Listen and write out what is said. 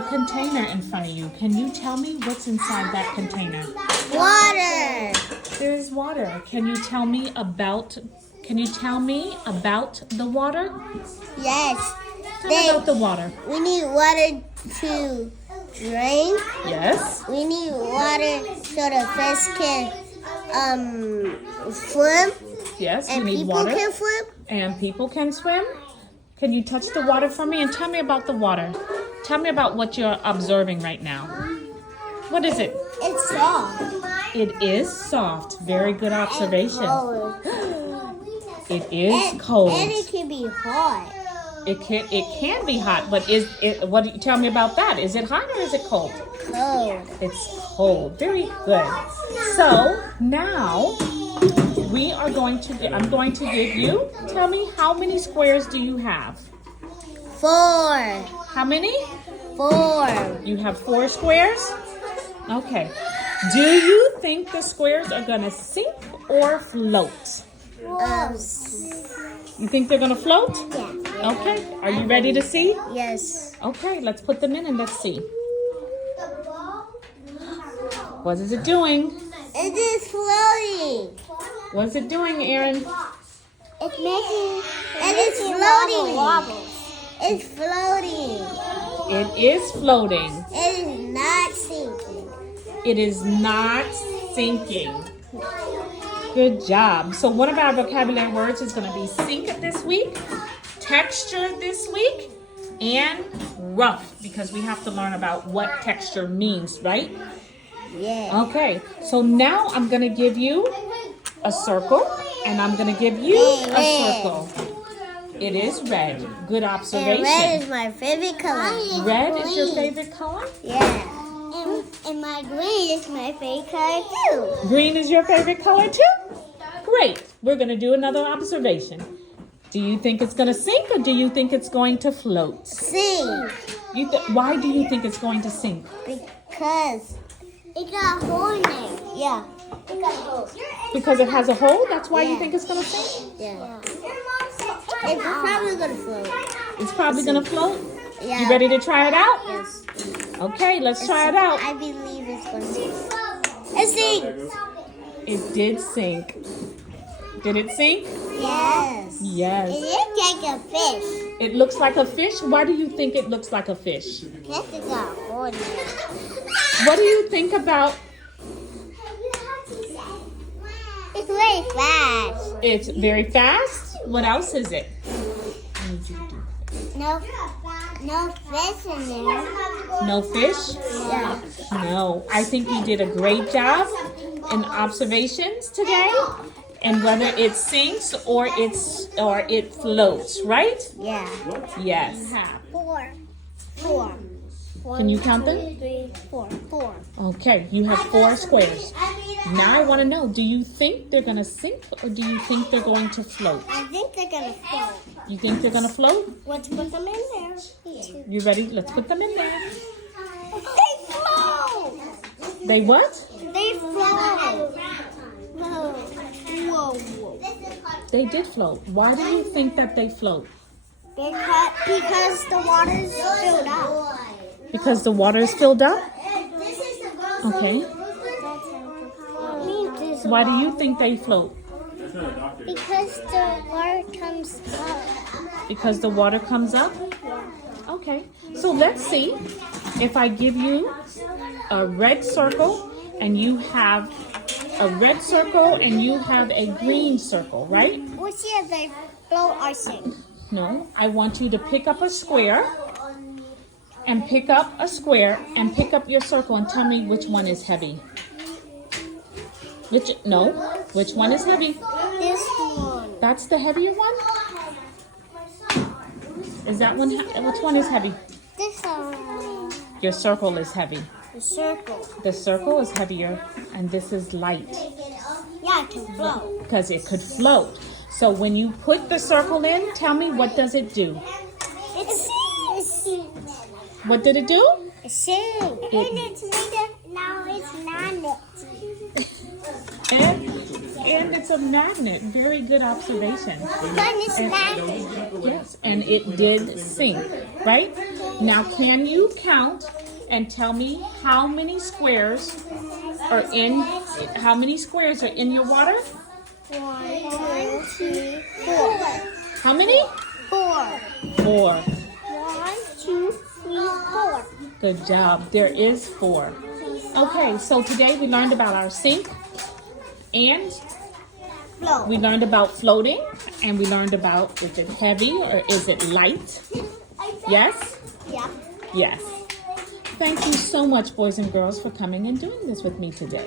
a container in front of you. Can you tell me what's inside that container? Water. There's water. Can you tell me about the water? Yes. Tell me about the water. We need water to drink. Yes. We need water so the fish can swim. Yes, And we need people water. can swim. And people can swim. Can you touch the water for me and tell me about the water? Tell me about what you're observing right now. What is it? It's soft. It is soft. Very good observation. Cold. It is cold. And it can be hot. It can be hot, but tell me about that? Is it hot or is it cold? Cold. It's cold. Very good. So now I'm going to give you, tell me how many squares do you have? 4. How many? 4. You have 4 squares? Okay. Do you think the squares are going to sink or float? You think they're going to float? Yeah. Okay. Are you ready to see? Yes. Okay, let's put them in and let's see. What is it doing? It is floating. What is it doing, Aaron? It's making. And it's floating. It's floating. It is floating. It is not sinking. It is not sinking. Good job. So one of our vocabulary words is going to be sink this week, texture this week, and rough, because we have to learn about what texture means, right? Yeah. Okay, so now I'm going to give you a circle, and I'm going to give you a circle. It is red. Good And observation. red is my favorite color. Red is your favorite color? Yeah. And my green is my favorite color too. Green is your favorite color too? Great. We're going to do another observation. Do you think it's going to sink or do you think it's going to float? Sink. Why do you think it's going to sink? Because it got a hole in it. Yeah. It got a hole. Because it has a hole? That's why you Yeah. think it's going to sink? Yeah. It's probably gonna float. It's probably going to float? Yeah. You ready to try it out? Yes. Okay, let's try it out. I believe it's gonna sink. It sinks. It did sink. Did it sink? Yes. Yes. It looks like a fish. It looks like a fish? Why do you think it looks like a fish? Because it got a hole in it. What do you think about It's very fast. it's very fast? What else is it? No fish in there. No fish? Yeah. No. I think you did a great job in observations today. And whether it sinks or it floats, right? Yeah. Yes. 4. Can you count them? 2, 3, 4. Okay, you have 4 squares. Now I want to know, do you think they're going to sink or do you think they're going to float? I think they're gonna float. You think they're going to float? Let's put them in there. You ready? Let's put them in there. They float. They what? They float. Whoa. They did float. Why do you think that they float? Because the water is filled up. Because the water is filled up? Okay. Why do you think they float? Because the water comes up. Because the water comes up? Okay. So let's see if I give you a red circle and you have a red circle and you have a green circle, right? We'll see if they float or sink. No, I want you to pick up a square and pick up a square and pick up your circle and tell me which one is heavy. Which one is heavy? This one. That's the heavier one? Is that one, which one is heavy? This one. Your circle is heavy. The circle. The circle is heavier and this is light Yeah, it can float. because it could float. So when you put the circle in, tell me what does it do? It sinks. What did it do? It sinks. And it's made of, now it's magnet. And it's a magnet. Very good observation. Because it's magnet. Yes, and it did sink, right? Now, can you count and tell me how many squares are in your water? 1, 2, 3, 4. How many? 4. 4. 1, 2, 3, 4. Good job. There is 4. Okay, so today we learned about our sink, and Float. we learned about floating, and we learned about, is it heavy or is it light? Yes? Yeah. Yes. Thank you so much, boys and girls, for coming and doing this with me today.